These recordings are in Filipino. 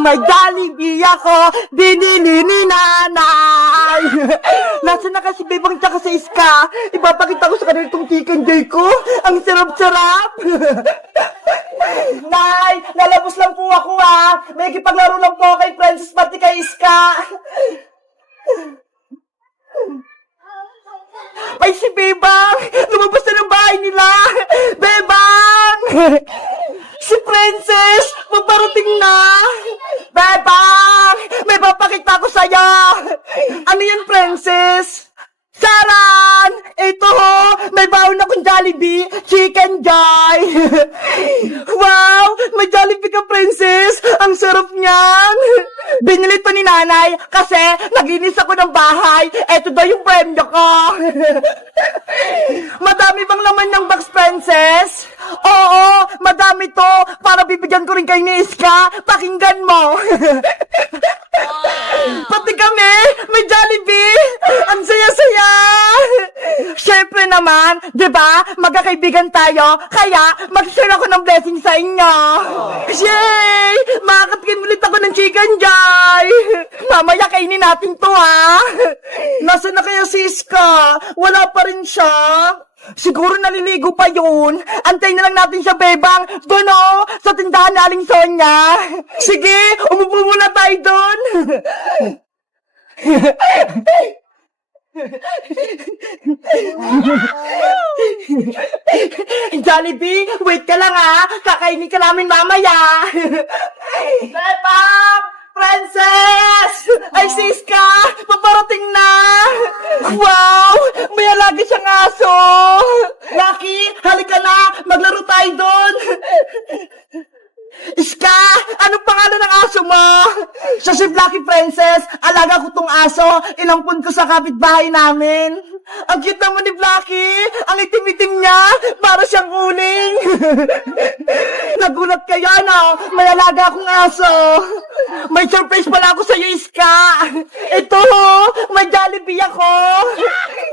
May Jollibee ako, binili ni nanay. Nasaan na kasi bebang tsaka sa Iska? Ipapakita ko sa kanila itong chicken joy ko. Ang sarap-sarap. Nay, lalabos lang po ako ha. May ikipaglaro lang po kay Princess pati kay Iska. Ay, si Bebang! Lumabas na ng bahay nila! Bebang! Si Princess! Magparating na! Bebang! May papakita ko sa'yo! Ano yan, Princess? Saran! Ito ho! May baon akong Jollibee! Chicken Joy! Wow! May Jollibee ka, Princess! Ang sarap niyan! Binili to ni nanay kasi naglinis ako ng bahay. Ito daw yung premyo ko. Madami bang laman ng box, Princess? Oo, madami to. Para bibigyan ko rin kayo ni Iska. Pakinggan mo. Pati kami, may Jollibee. Ang saya-saya. Siyempre naman, di ba? Magkakaibigan tayo. Kaya, mag-share ako ng blessing sa inyo. Yay! Makakatikin ulit ako ng chicken joy. Mamaya kainin natin to, ha? Nasaan na kaya si Iska? Wala pa rin siya. Siguro naliligo pa yun. Antayin na lang natin siya, Bebang. Doon o, sa tindahan na Aling Sonya. Sige, umupo muna tayo doon. Jollibee, wait ka lang ha. Kakainin ka namin mamaya. Bebang! Princess! Ay, Siska! Paparating na! Wow! May alaga siyang aso! Lucky, halika na! Maglaro tayo doon! Iska! Anong pangalan ng aso mo? Siya si Blacky, Princess. Alaga ko tong aso. Inampun ko sa kapitbahay namin. Ang cute naman ni Blacky. Ang itim-itim niya. Para siyang uling. Nagulat kayo, no? May alaga akong aso. May surprise pala ako sa'yo, Iska. Ito, may Jollibee ako.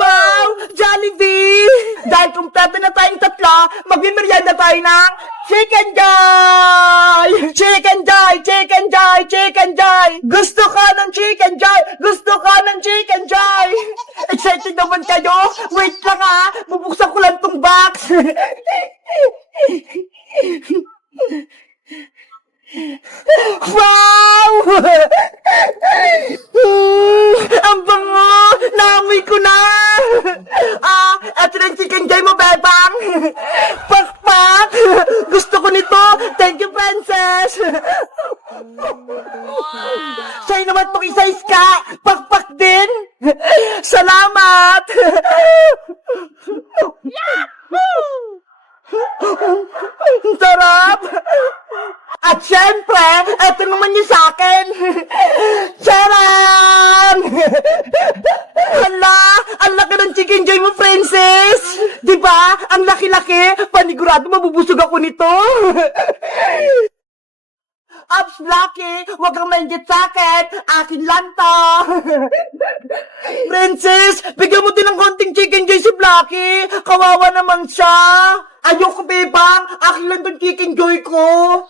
Wow! Jollibee! Dahil kumpleto na tayong tatlo, magmimerienda tayo ng Chicken Joy! Chicken Joy! Chicken Joy! Chicken Joy! Gusto ka ng Chicken Joy! Gusto ka ng Chicken Joy! Excited naman kayo? Wait lang ha! Bubuksan ko lang tong box! Wow! Ang bango! Naamoy ko na! Eto na yung chicken joy mo, Bebang! Pakpak! Gusto ko nito! Thank you, Princess! Sa'yo naman pong isa, Iska! Pakpak din! Salamat! Sarap! At syempre, eto naman yung sa'kin! Charan! Hala! Ang laki ng chicken joy mo, Princess! Diba? Ang laki-laki! Panigurado mabubusog ako nito! Ups, Blacky! Huwag kang mainggit sa'kin! Akin lang to! Princess! Bigyan mo din ng konting chicken joy si Blacky! Kawawa naman siya! Ayoko, Bebang! Akin lang tong chicken joy ko!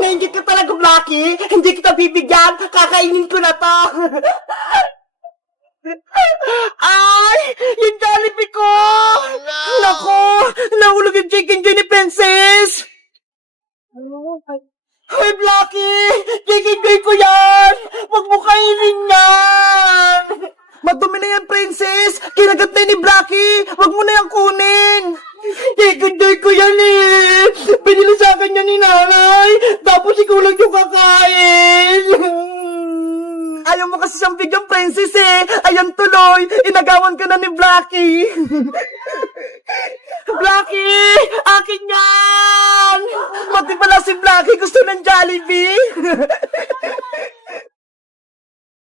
Nainggit ka talaga, Blacky! Hindi kita bibigyan! Kakainin ko na to! Ay! Yung Jollibee ko! Naku! Nahulog yung chicken joy ni Princess! Hoy, Blacky! Chicken joy ko yan! Huwag mo kainin yan! Madumi na yan, Princess! Kinagat na ni Blacky! Huwag mo na yan kunin! Chicken joy ko yan eh! Binili sa akin yan ni nanay! Tapos ikaw lang yung kakain! Ayaw mo kasi siyang bigyan, Princess eh! Ayan tuloy! Inagawan ka na ni Blacky! Blacky! Akin yan! Pati pala si Blacky gusto ng Jollibee!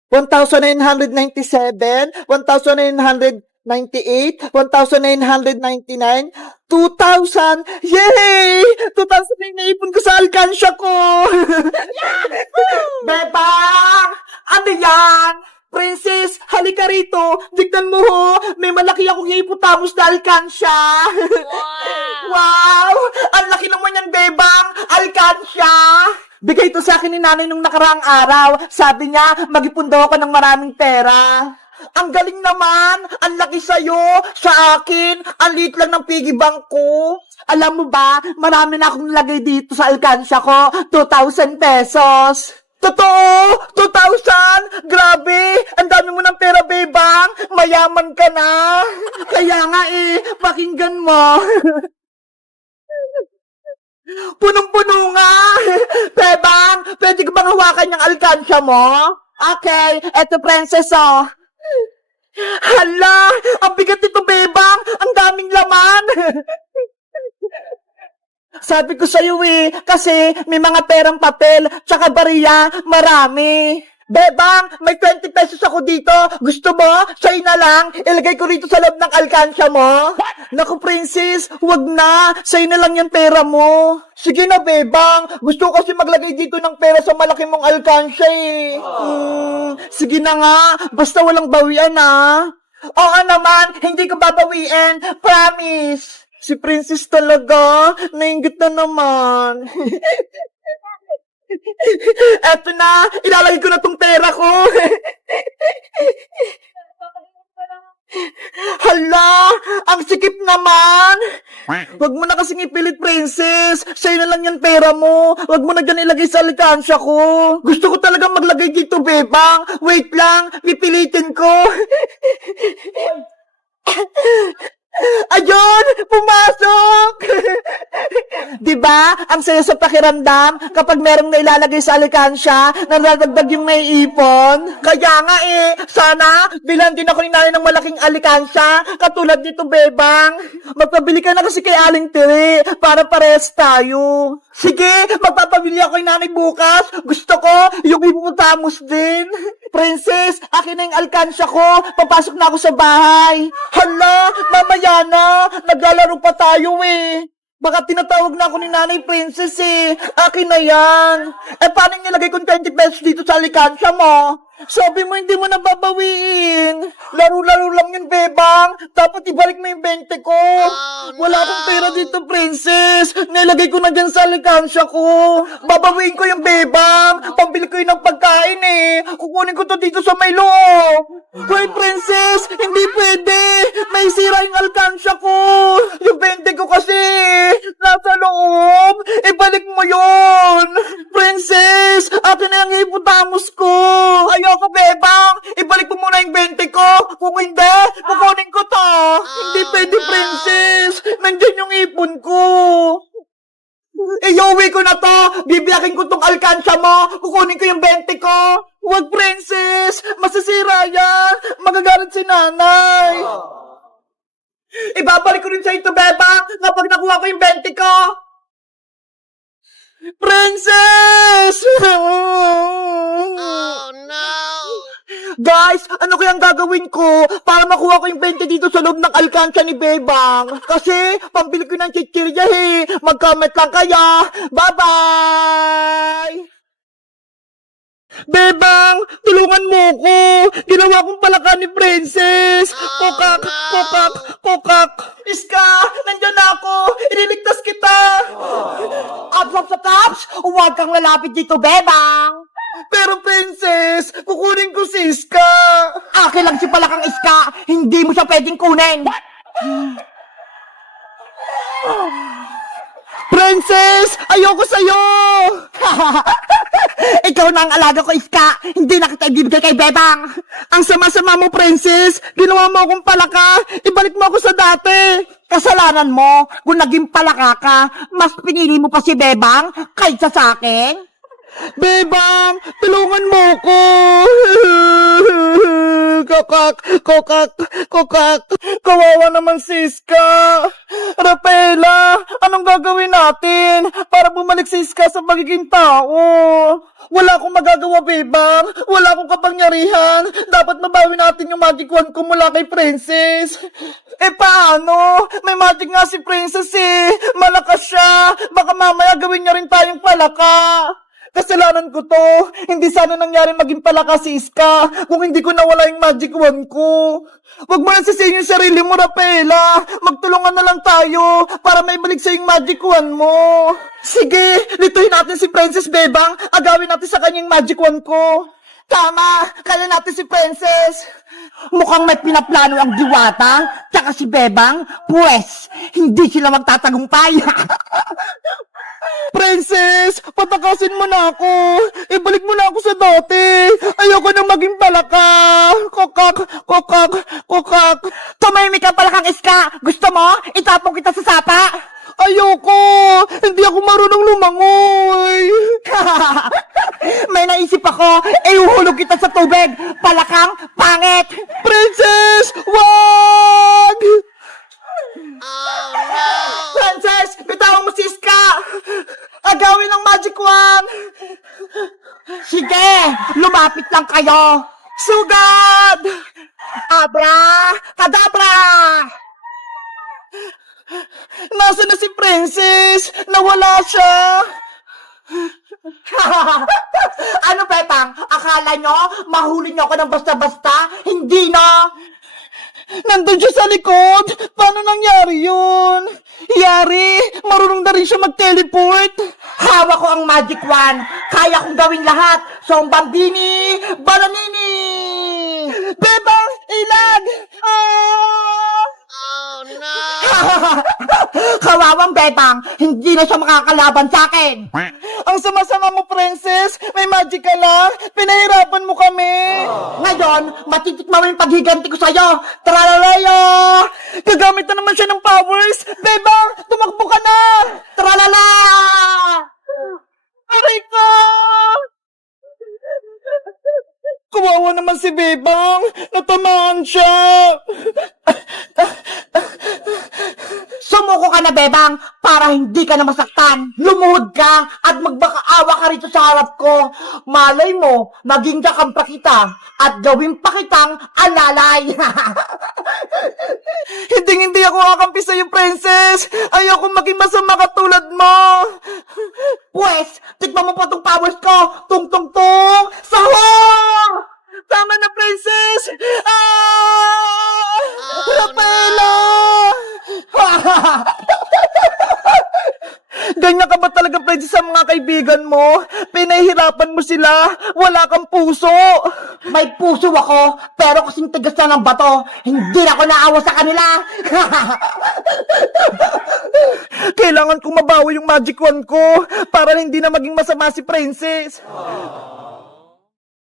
1,997, 1,998, 1,999, 2,000! Yay! 2,000 na inaipon ko sa alkansya ko! Bebang! Ano yan? Princess, halika rito. Tignan mo ho, may malaki akong hipotamos na alkansya. Wow! Ang laki naman yan, Bebang! Alkansya! Bigay ito sa akin ni nanay nung nakaraang araw. Sabi niya, mag-ipon daw ako ng maraming pera. Ang galing naman! Ang laki sa'yo! Sa akin, ang liit lang ng piggy bank ko. Alam mo ba, marami na akong lagay dito sa alkansya ko. 2,000 pesos. Totoo! 2,000! Grabe! Ang dami mo ng pera, bebang! Mayaman ka na! Kaya nga pakinggan mo. Punong-puno nga! Bebang, pwede ko bang hawakan yung alkansya mo? Okay, eto princess Hala! Ang bigat nito, bebang! Ang daming laman! Sabi ko sa'yo kasi may mga perang papel, tsaka bariya, marami. Bebang, may 20 pesos ako dito. Gusto mo? Sa'yo na lang. Ilagay ko rito sa loob ng alkansya mo. Naku, princess, wag na. Sa'yo na lang yung pera mo. Sige na, bebang. Gusto ko kasi maglagay dito ng pera sa malaki mong alkansya sige na nga. Basta walang bawian Oo naman, hindi ko babawiin. Promise. Si princess talaga. Nainggit na naman. Eto na, ilalagay ko na tong pera ko. Hala, ang sikip naman. Wag mo na kasing ipilit, princess. Sa'yo na lang yan pera mo. Wag mo na dyan ilagay sa alkansya ko. Gusto ko talagang maglagay dito, bebang. Wait lang, pipilitin ko. Ayun! Pumasok! Diba? Ang saya sa pakiramdam kapag merong nailalagay sa alkansya na nadagdag yung naiipon. Kaya nga sana bilan din ako ni nanay ng malaking alkansya katulad nito, bebang. Magpabili ka na kasi kay Aling Tiri para pares tayo. Sige, magpapabili ako kay nanay bukas. Gusto ko yung hippopotamus din. Princess, akin na yung alkansya ko. Papasok na ako sa bahay. Hala, mamaya na. Naglalaro pa tayo Baka tinatawag na ako ni Nanay Princess Akin na yan. Paano nilagay kong 20 pesos dito sa alkansya mo? Sabi mo hindi mo na babawiin. Laro-laro lang yun, bebang. Dapat ibalik mo yung 20 ko. Wala akong pera dito, princess. Nilagay ko na dyan sa alkansya ko. Babawiin ko yung bebang. Pambili ko yun ng pagkain Kukunin ko to dito sa may loob. Hoy, princess, hindi pwede. May sira yung alkansya ko. Yung 20 ko kasi nasa loob. Ibalik mo yun. Princess, akin na yung hippopotamus ko. Ayoko, bebang. Ibalik mo muna yung 20 ko. Kung hindi, kukunin ko to. Hindi pwede, princess. Nandyan yung ipon ko. Iuwi ko na to. Bibiyakin ko tong alkansya mo. Kukunin ko yung 20 ko. Huwag, princess. Masisira yan. Magagalit si nanay. Ibabalik ko rin sa ito, bebang, kapag nakuha ko yung 20 ko. Princess! Oh no! Guys, ano kayang gagawin ko para makuha ko yung 20 dito sa loob ng alkansya ni Bebang? Kasi, pambili ko ng chichirya Mag-comment lang kaya. Bye-bye! Bebang, tulungan mo ko. Ginawa kong palaka ni Princess. Kokak, kokak, kokak. Iska, nandyan na ako. Ililigtas kita. Kaps, huwag kang lalapit dito, Bebang. Pero Princess, kukunin ko si Iska. Akin lang si palakang Iska. Hindi mo siya pwedeng kunin. Princess, ayoko sa'yo. Ikaw na ang alaga ko, Iska. Hindi na kita ibibigay kay Bebang. Ang sama-sama mo, Princess. Ginawa mo akong palaka. Ibalik mo ako sa dati. Kasalanan mo. Kung naging palaka ka, mas pinili mo pa si Bebang kaysa sa akin. Bebang, tulungan mo ko. Kokak, kokak, kokak. Kawawa naman si Iska. Rafaela, anong gagawin natin para bumalik si Iska sa magiging tao? Wala akong magagawa, Bebang. Wala akong kapangyarihan. Dapat mabawi natin yung magic wand ko mula kay Princess. Paano? May magic nga si Princess Malakas siya. Baka mamaya gawin niya rin tayong palaka. Kasalanan ko to. Hindi sana nangyari maging palakas si Iska kung hindi ko nawala yung magic wand ko. Huwag mo nang sisihin yung sarili mo, Raphaela. Magtulungan na lang tayo para may balik sa yung magic wand mo. Sige, lituhin natin si Princess Bebang. Agawin natin sa kanyang magic wand ko. Tama, kaya natin si Princess. Mukhang may pinaplano ang Diwata, tsaka si Bebang, pues, hindi sila magtatagumpay. Princess, patakasin mo na ako. Ibalik mo na ako sa dati. Ayoko na maging palaka. Kokak. Tumahimik ka pala kang Iska. Gusto mo? Itapong kita sa sapa. Ayoko. Hindi ako marunong lumangoy. May naisip ako, iuhulog kita sa tubig. Palakang pangit. Princess, wag! Oh, Princess, bitawan mo si Iska. Agawin ang magic wand. Sige, lumapit lang kayo. Sugad! Abra, kadabra. Nasaan na si Princess? Nawala siya. Ano, Bebang? Akala nyo, mahuli nyo ako ng basta-basta? Hindi, no? Nandun siya sa likod. Paano nangyari yun? Yari, marunong na rin siya mag-teleport. Hawak ko ang magic wand. Kaya kong gawin lahat. Sombambini, bananini. Bebang, ilag! Kawawang Bebang, hindi na siya makakalaban sa akin. Ang sama-sama mo, Princess. May magic ka lang. Pinahirapan mo kami. Ngayon, matitikman mo yung paghiganti ko sa'yo. Tralalayo! Gagamit na naman siya ng powers. Bebang, tumakbo ka na. Tralala! Aray ka! Kawawa naman si Bebang. Natamaan siya. Sumuko ka na, Bebang, para hindi ka na masaktan. Lumuhod ka at magbakaawa ka rito sa harap ko. Malay mo, maging kakampa kita at gawin pa kitang alalay. Hindi ako kakampi sa'yo, Princess. Ayoko maging masama katulad mo. Pwes, tikman mo pa tong powers ko. Tung-tung-tung! Sahur! Tama na, Princess! Raphaela! Ganyan ka ba talaga, Princess, sa mga kaibigan mo? Pinahihirapan mo sila. Wala kang puso. May puso ako, pero kasing tigas na ng bato, hindi na ako naawa sa kanila. Kailangan kong mabawi yung magic wand ko para hindi na maging masama si Princess.